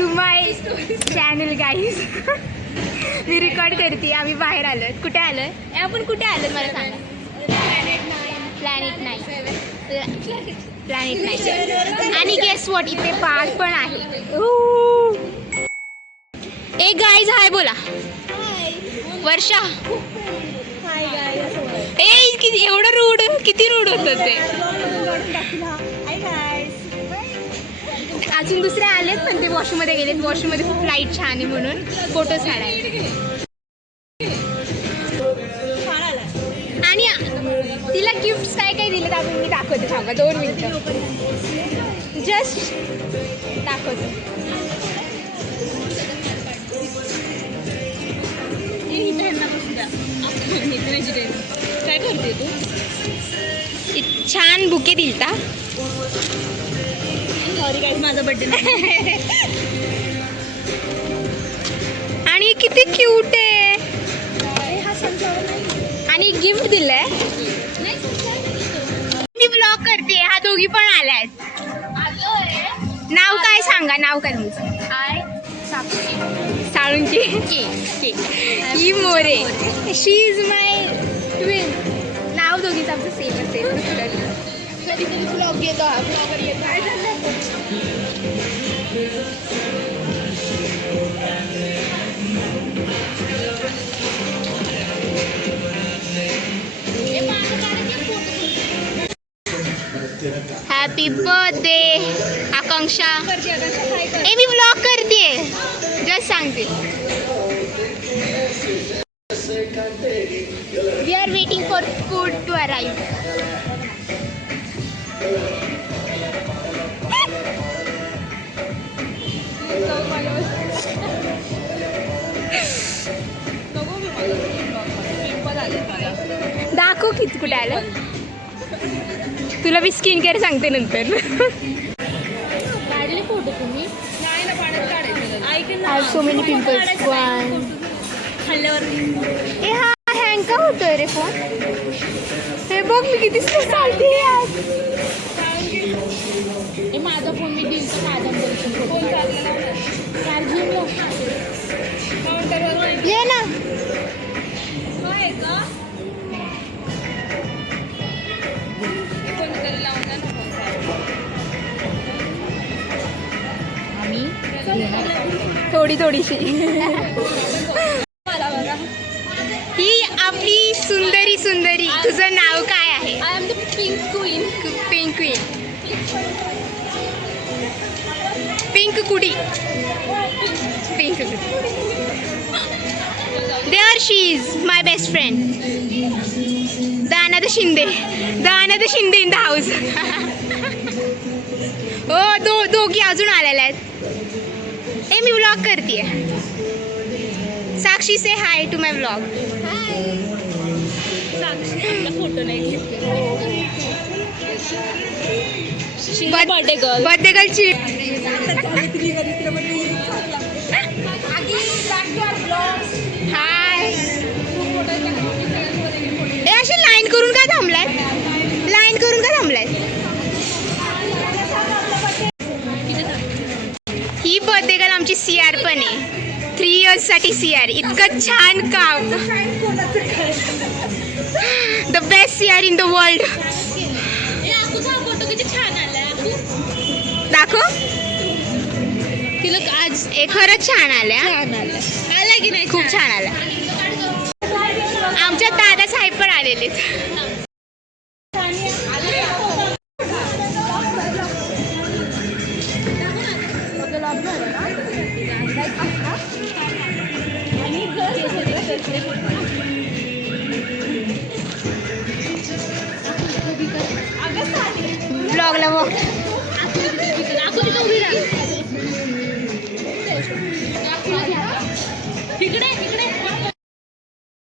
To my channel guys. मी record करते. आम्ही बाहेर आलोय. कुठे आलोय? आपण कुठे आलोय मला सांगा. प्लॅनेट 9. आणि गेस व्हॉट, इथे पार्क पण आहे. ए गाईज हाय बोला. वर्षा. ए किती एवढं रूड, किती रूड होतं ते. अजून दुसरे आलेत पण ते वॉशरूममध्ये गेलेत. वॉशरूममध्ये खूप लाईट छान आहे म्हणून फोटोज काढायला. आणि तिला गिफ्ट्स काय काय दिलं आपण मी दाखवते. थांबा 2 मिनिटं. जस्ट दाखवते. काय करते तू? छान बुके दिलता. सॉरी गाईज, माझा बर्थडे नाही. आणि किती क्यूट आहे. आणि गिफ्ट दिलंय. मी ब्लॉग करते. हा दोघी पण आल्यात. नाव काय सांगा. नाव काय तुमचं? साळुंकी. ही मोरे. शी इज माय ट्विन. नाव दोघीचं आमचं सेम असेल. कधी कधी ब्लॉग येतो. ब्लॉगर येतो. काय झालं? Happy birthday Akanksha. ए मी ब्लॉग करते. जस्ट सांगते. We are waiting for food to arrive. दाखव किती कुठे आलं. तुला मी स्किन केअर सांगते नंतर. काढले फोटो तुम्ही? नाही ना, पाण्यात काढायचं. ऐक ना, आय सो मेनी पिंपल्स. खाल्ल्यावर ए हा हँग का होतोय रे फोन. हे बघ मी किती स्लो चालते यार. माझा फोन मी दिल तर माझा फोन चार्जिंगला ये ना. थोडी थोडीशी. ही आपली सुंदरी सुंदरी. तुझं नाव काय आहे? I am the pink queen. Pink queen. Pink कुडी. पिंक कुडी. There she is my best friend. दानद शिंदे. दानद शिंदे इन द हाऊस. हो दोघी अजून आलेल्या आहेत. ए मी व्लॉग करते. Sakshi say hi to my vlog. Photo नाही बर्थडे गर्लची. हाय. ए अशी लाईन करून का थांबलाय? लाईन करून का थांबलाय? ही बर्थडे गर्ल आमची CR पण आहे. 3 years साठी CR. इतकं छान काम. The best CR in the world. Photo किती छान आलाय. दाखव. तिला आज खरंच छान आल्या. आला की नाही? खूप छान आल्या. आमच्या दादा साहेब पण आलेले. ब्लॉगला बघ.